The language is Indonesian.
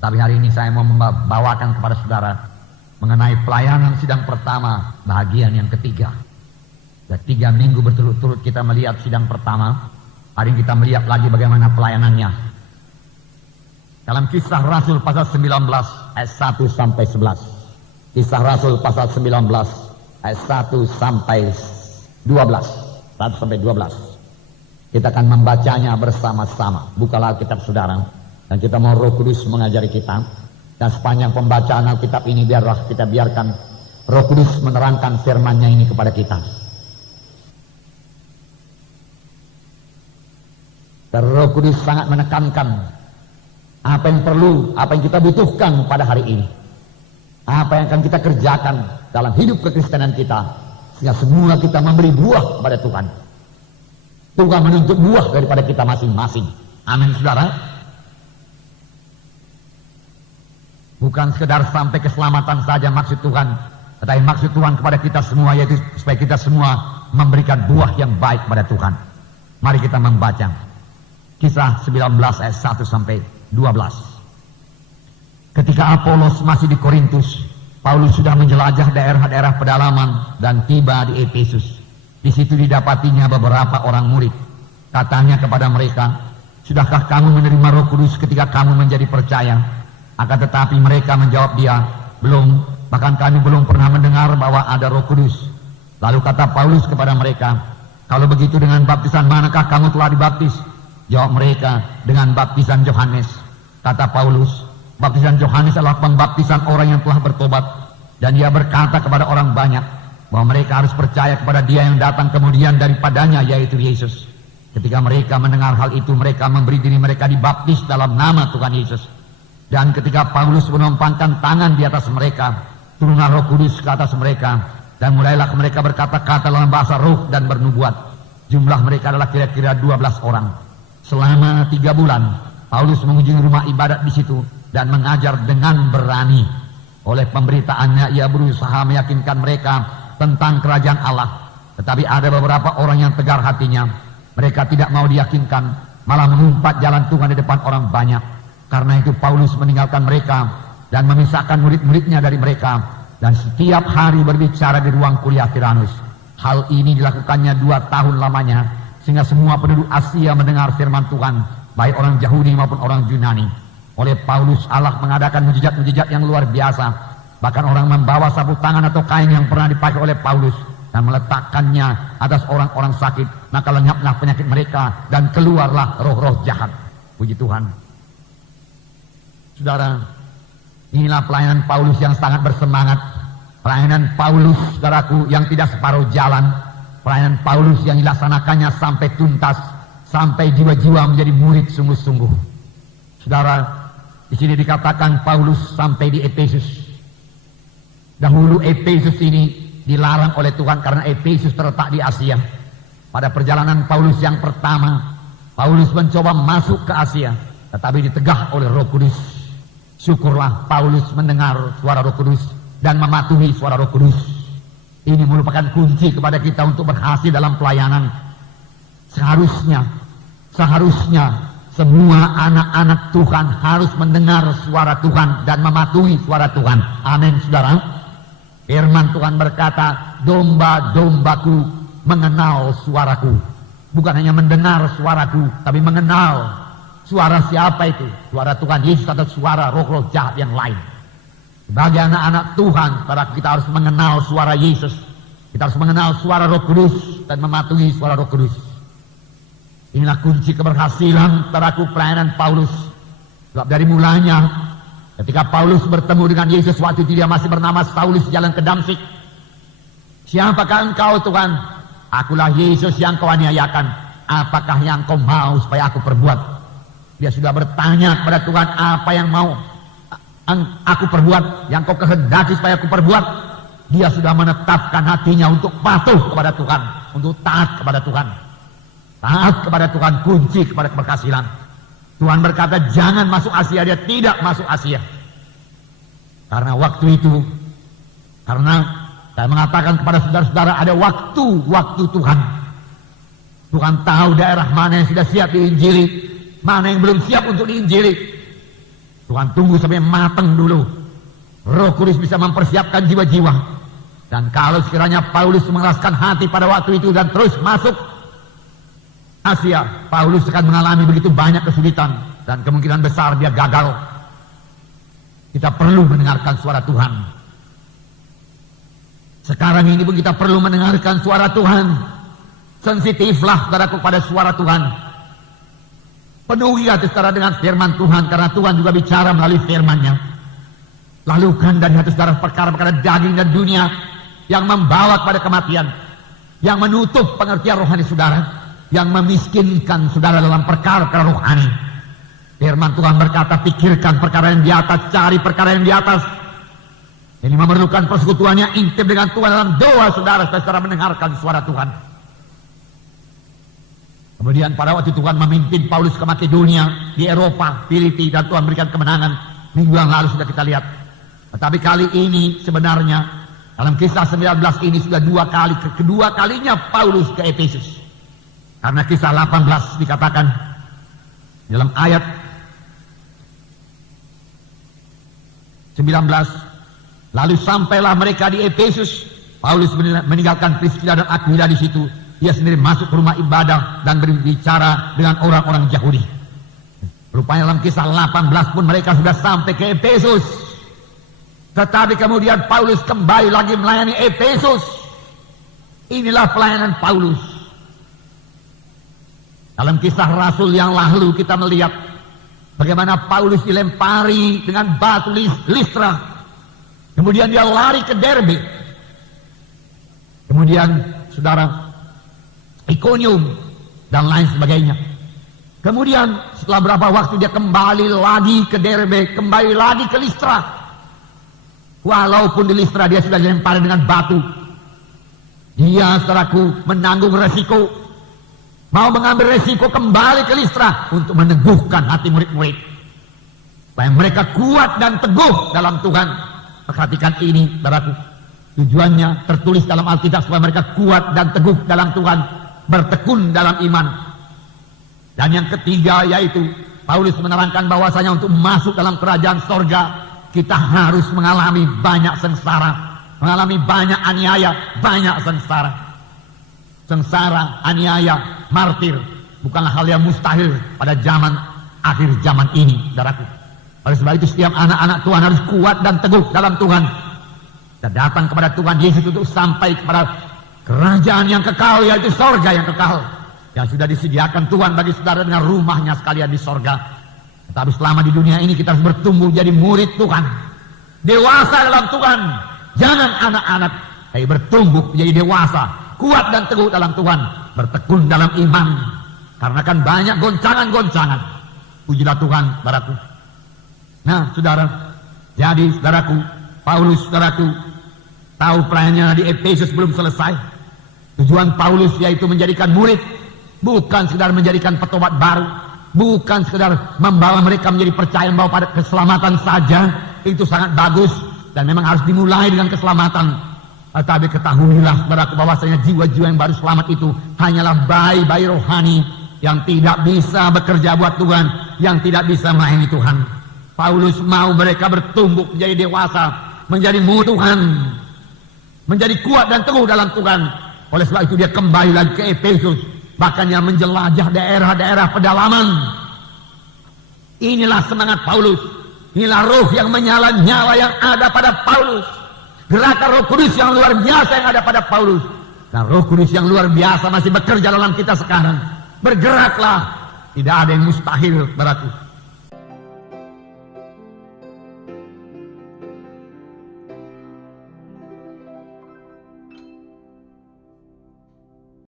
Tetapi hari ini saya mau membawakan kepada saudara mengenai pelayanan sidang pertama, bagian yang ketiga. Sudah 3 minggu berturut-turut kita melihat sidang pertama. Hari ini kita melihat lagi bagaimana pelayanannya. Dalam Kisah Rasul pasal 19 ayat 1 sampai 11. Kisah Rasul pasal 19 ayat 1 sampai 12. 1 sampai 12. Kita akan membacanya bersama-sama. Bukalah Alkitab saudara. Dan kita mau Roh Kudus mengajari kita. Dan sepanjang pembacaan Alkitab ini biarlah kita biarkan Roh Kudus menerangkan firman-Nya ini kepada kita. Dan Roh Kudus sangat menekankan apa yang perlu, apa yang kita butuhkan pada hari ini. Apa yang akan kita kerjakan dalam hidup kekristenan kita. Sehingga semua kita memberi buah kepada Tuhan. Tuhan menuntut buah daripada kita masing-masing. Amin saudara. Bukan sekedar sampai keselamatan saja maksud Tuhan. Tetapi maksud Tuhan kepada kita semua yaitu supaya kita semua memberikan buah yang baik kepada Tuhan. Mari kita membaca. Kisah 19 ayat 1 sampai 12. Ketika Apolos masih di Korintus, Paulus sudah menjelajah daerah-daerah pedalaman dan tiba di Efesus. Di situ didapatinya beberapa orang murid. Katanya kepada mereka, "Sudahkah kamu menerima Roh Kudus ketika kamu menjadi percaya?" Akan tetapi mereka menjawab dia, "Belum, bahkan kami belum pernah mendengar bahwa ada Roh Kudus." Lalu kata Paulus kepada mereka, "Kalau begitu dengan baptisan manakah kamu telah dibaptis?" Jawab mereka, "Dengan baptisan Yohanes." Kata Paulus, "Baptisan Yohanes adalah pembaptisan orang yang telah bertobat." Dan dia berkata kepada orang banyak bahwa mereka harus percaya kepada dia yang datang kemudian daripadanya, yaitu Yesus. Ketika mereka mendengar hal itu, mereka memberi diri mereka dibaptis dalam nama Tuhan Yesus. Dan ketika Paulus menumpangkan tangan di atas mereka, turunlah Roh Kudus ke atas mereka, dan mulailah mereka berkata-kata dalam bahasa roh dan bernubuat. Jumlah mereka adalah kira-kira 12 orang. Selama 3 bulan, Paulus mengunjungi rumah ibadat di situ dan mengajar dengan berani. Oleh pemberitaannya, ia berusaha meyakinkan mereka tentang kerajaan Allah. Tetapi ada beberapa orang yang tegar hatinya. Mereka tidak mau diyakinkan, malah mengumpat jalan Tuhan di depan orang banyak. Karena itu Paulus meninggalkan mereka dan memisahkan murid-muridnya dari mereka. Dan setiap hari berbicara di ruang kuliah Tiranus. Hal ini dilakukannya 2 tahun lamanya. Sehingga semua penduduk Asia mendengar firman Tuhan, baik orang Yahudi maupun orang Yunani. Oleh Paulus Allah mengadakan mujizat-mujizat yang luar biasa. Bahkan orang membawa sapu tangan atau kain yang pernah dipakai oleh Paulus dan meletakkannya atas orang-orang sakit, maka lenyaplah penyakit mereka dan keluarlah roh-roh jahat. Puji Tuhan. Saudara, inilah pelayanan Paulus yang sangat bersemangat. Pelayanan Paulus, saudaraku, yang tidak separuh jalan. Pelayanan Paulus yang dilaksanakannya sampai tuntas, sampai jiwa-jiwa menjadi murid sungguh-sungguh. Saudara, di sini dikatakan Paulus sampai di Efesus. Dahulu Efesus ini dilarang oleh Tuhan karena Efesus terletak di Asia. Pada perjalanan Paulus yang pertama, Paulus mencoba masuk ke Asia, tetapi ditegah oleh Roh Kudus. Syukurlah Paulus mendengar suara Roh Kudus dan mematuhi suara Roh Kudus. Ini merupakan kunci kepada kita untuk berhasil dalam pelayanan. Seharusnya semua anak-anak Tuhan harus mendengar suara Tuhan dan mematuhi suara Tuhan. Amin, saudara. Firman Tuhan berkata, "Domba-dombaku mengenal suaraku." Bukan hanya mendengar suaraku, tapi mengenal. Suara siapa itu? Suara Tuhan Yesus atau suara roh-roh jahat yang lain? Bagi anak-anak Tuhan, kita harus mengenal suara Yesus. Kita harus mengenal suara Roh Kudus dan mematuhi suara Roh Kudus. Inilah kunci keberhasilan pelayanan Paulus. Sebab dari mulanya, ketika Paulus bertemu dengan Yesus waktu itu dia masih bernama Saulus jalan ke Damsyik. "Siapakah engkau Tuhan?" "Akulah Yesus yang kau aniayakan. Apakah yang kau mau supaya aku perbuat?" Dia sudah bertanya kepada Tuhan, "Apa yang mau aku perbuat, yang kau kehendaki supaya aku perbuat?" Dia sudah menetapkan hatinya untuk patuh kepada Tuhan, untuk taat kepada Tuhan. Taat kepada Tuhan kunci kepada keberhasilan. Tuhan berkata jangan masuk Asia, dia tidak masuk Asia. Karena waktu itu, karena saya mengatakan kepada saudara-saudara ada waktu Tuhan. Tuhan tahu daerah mana yang sudah siap diinjili, mana yang belum siap untuk diinjili. Tuhan tunggu sampai matang dulu. Roh Kudus bisa mempersiapkan jiwa-jiwa. Dan kalau sekiranya Paulus mengeraskan hati pada waktu itu dan terus masuk Asia, Paulus akan mengalami begitu banyak kesulitan dan kemungkinan besar dia gagal. Kita perlu mendengarkan suara Tuhan. Sekarang ini pun kita perlu mendengarkan suara Tuhan. Sensitiflah saudaraku pada suara Tuhan. Penuhi hati saudara dengan firman Tuhan, karena Tuhan juga bicara melalui firman-Nya. Lalukan dari hati saudara perkara-perkara daging dan dunia yang membawa kepada kematian, yang menutup pengertian rohani saudara, yang memiskinkan saudara dalam perkara-perkara rohani. Firman Tuhan berkata, pikirkan perkara yang di atas, cari perkara yang di atas. Ini memerlukan persekutuannya intim dengan Tuhan dalam doa saudara, supaya saudara mendengarkan suara Tuhan. Kemudian pada waktu Tuhan memimpin Paulus ke Makedonia, di Eropa, Filipi, dan Tuhan berikan kemenangan. Minggu yang lalu sudah kita lihat. Tetapi kali ini sebenarnya dalam kisah 19 ini sudah dua kali, kedua kalinya Paulus ke Efesus. Karena kisah 18 dikatakan dalam ayat 19, lalu sampailah mereka di Efesus. Paulus meninggalkan Priscilla dan Aquila di situ. Dia sendiri masuk ke rumah ibadah dan berbicara dengan orang-orang Yahudi. Rupanya dalam kisah 18 pun mereka sudah sampai ke Efesus. Tetapi kemudian Paulus kembali lagi melayani Efesus. Inilah pelayanan Paulus. Dalam kisah Rasul yang lalu kita melihat bagaimana Paulus dilempari dengan batu Listra. Kemudian dia lari ke Derbe. Kemudian saudara, Ikonium dan lain sebagainya. Kemudian setelah berapa waktu dia kembali lagi ke Derbe, kembali lagi ke Listra. Walaupun di Listra dia sudah dilempari dengan batu, dia saudaraku menanggung resiko, mau mengambil resiko kembali ke Listra untuk meneguhkan hati murid-murid supaya mereka kuat dan teguh dalam Tuhan. Perhatikan ini saudaraku, tujuannya tertulis dalam Alkitab supaya mereka kuat dan teguh dalam Tuhan, bertekun dalam iman. Dan yang ketiga yaitu Paulus menerangkan bahwasanya untuk masuk dalam kerajaan sorga kita harus mengalami banyak sengsara, mengalami banyak aniaya, banyak sengsara. Sengsara, aniaya, martir bukanlah hal yang mustahil pada zaman akhir zaman ini, saudaraku. Oleh sebab itu setiap anak-anak Tuhan harus kuat dan teguh dalam Tuhan. Dan datang kepada Tuhan Yesus untuk sampai kepada kerajaan yang kekal, yaitu sorga yang kekal, yang sudah disediakan Tuhan bagi saudara dengan rumahnya sekalian di sorga. Tetapi selama di dunia ini kita harus bertumbuh jadi murid Tuhan, dewasa dalam Tuhan. Jangan anak-anak, tapi bertumbuh menjadi dewasa, kuat dan teguh dalam Tuhan, bertekun dalam iman. Karena kan banyak goncangan-goncangan. Pujilah Tuhan, saudaraku. Nah, saudara, jadi saudaraku, Paulus saudaraku tahu pelayanannya di Efesus belum selesai. Tujuan Paulus yaitu menjadikan murid, bukan sekedar menjadikan petobat baru, bukan sekedar membawa mereka menjadi percaya membawa pada keselamatan saja. Itu sangat bagus dan memang harus dimulai dengan keselamatan. Tetapi ketahuilah saudaraku bahwasanya jiwa-jiwa yang baru selamat itu hanyalah bayi-bayi rohani yang tidak bisa bekerja buat Tuhan, yang tidak bisa melayani Tuhan. Paulus mau mereka bertumbuh menjadi dewasa, menjadi murid Tuhan, menjadi kuat dan teguh dalam Tuhan. Oleh sebab itu dia kembali lagi ke Efesus, bahkan yang menjelajah daerah-daerah pedalaman. Inilah semangat Paulus, inilah roh yang menyala-nyala yang ada pada Paulus, gerakan Roh Kudus yang luar biasa yang ada pada Paulus. Dan Roh Kudus yang luar biasa masih bekerja dalam kita sekarang. Bergeraklah, tidak ada yang mustahil, saudaraku.